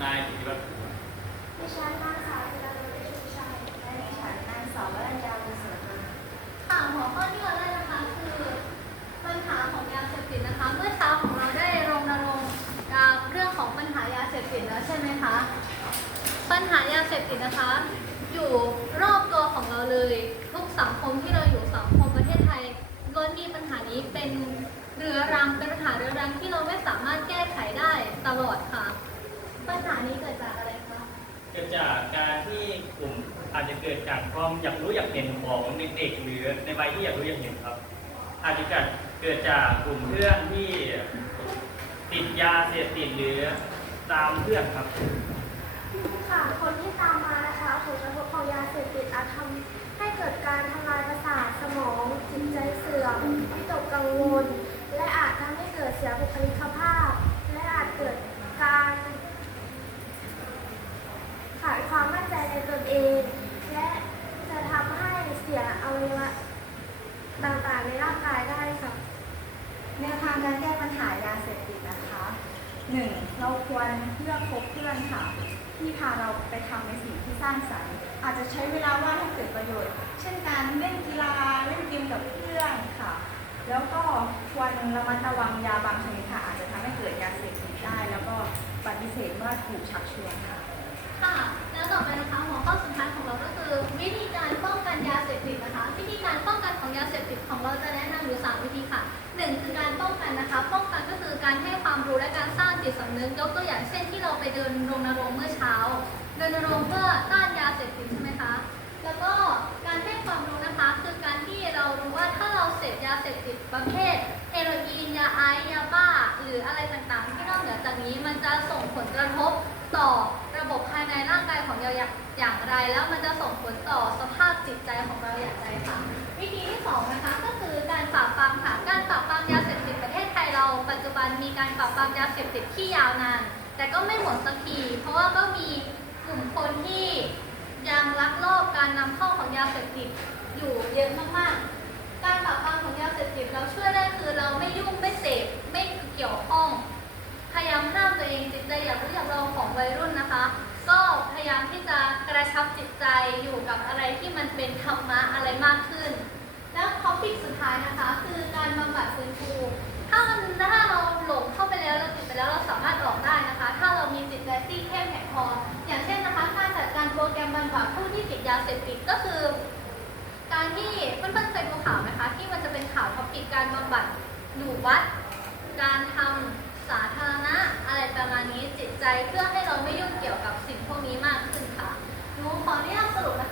นายกิติวัฒผัดิฉันนางสาวจิรานุชเดชวิชัและดิฉันนสาววัญญาบุญเสริมค่ะหัวข้อที่เรานะคะคือปัญหาของยาเสพติดนะคะ เมื่อชาของเราได้รณรงค์เรื่องของปัญหายาเสพติดแล้วใช่ไหมคะ ปัญหายาเสพติดนะคะ อยู่รอบตัวของเราเลยทุกสังคมที่เราอยู่สังคมประเทศไทยล้วนมีปัญหานี้เป็นเรือรังเป็นปัญหาเรือรังที่เราไม่สามารถแก้ไขได้ตลอดค่ะ ปัญหานี้เกิดจากอะไรคะ เกิดจากการที่กลุ่มอาจจะเกิดจากความอยากรู้อยากเห็นของเด็กๆหรือในวัยที่อยากรู้อยากเห็นครับ อาจจะเกิดเกิดจากกลุ่มเพื่อนที่ติดยาเสพติดหรือตามเพื่อนครับ ค่ะ คนที่ตามมานะคะผลกระทบของยาเสพติดอาจทำให้เกิดการทำลายประสาทสมองจิตใจเสื่อมวิตกกังวล และอาจทำให้เกิดเสียบุคลิกภาพ และอาจเกิดการขาดความมั่นใจในตนเอง และจะทำให้เสียอวัยวะต่างๆในร่างกายได้ค่ะ แนวทางการแก้ปัญหายาเสพติดนะคะหนึ่งเราควรเลือกคบเพื่อนค่ะ ที่พาเราไปทำในสิ่งที่สร้างสรรค์ อาจจะใช้เวลาว่างให้เกิดประโยชน์ เช่นการเล่นกีฬาเล่นเกมกับเพื่อนค่ะ แล้วก็ควรระมัดระวังยาบางชนิดค่ะ อาจจะทำให้เกิดยาเสพติดได้ แล้วก็ปฏิเสธเมื่อถูกชักชวนค่ะค่ะ แล้วต่อไปนะคะหัวข้อสุดท้ายของเราก็คือ วิธีการป้องกันยาเสพติดนะคะ วิธีการป้องกันของยาเสพติดของเราจะแนะนำอยู่สามวิธีค่ะหนึ่งคื ป้องกันนะคะ ป้องกันก็คือการให้ความรู้และการสร้างจิตสำนึกยกตัวอย่างเช่นที่เราไปเดินรณรงค์เมื่อเช้า เดินรณรงค์เพื่อต้านยาเสพติดใช่ไหมคะ แล้วก็การให้ความรู้นะคะคือการที่เรารู้ว่าถ้าเราเสพยาเสพติดประเภทเฮโรอีนยาไอซ์ยาบ้า หรืออะไรต่างๆ ที่นอกเหนือจากนี้มันจะส่งผลกระทบต่อระบบภายในร่างกายของเราอย่างไร แล้วมันจะส่งผลต่อ การปราบปรามยาเสพติดที่ยาวนาน แต่ก็ไม่หมดสักที เพราะว่าก็มีกลุ่มคนที่ยังลักลอบการนำเข้าของยาเสพติดอยู่เยอะมากๆ การปราบปรามของยาเสพติดเราช่วยได้คือเราไม่ยุ่งไม่เสพไม่เกี่ยวข้อง พยายามห้ามตัวเองจิตใจอย่ากรู้อย่ากลองของวัยรุ่นนะคะ ก็พยายามที่จะกระชับจิตใจอยู่กับอะไรที่มันเป็นธรรมะอะไรมากขึ้น แล้วท็อปิกสุดท้ายนะคะคือ จเพื่อให้เราไม่ยุ่งเกี่ยวกับสิ่งพวกนี้มากขึ้นค่ะ หนูขออนุญาตสรุปนะคะ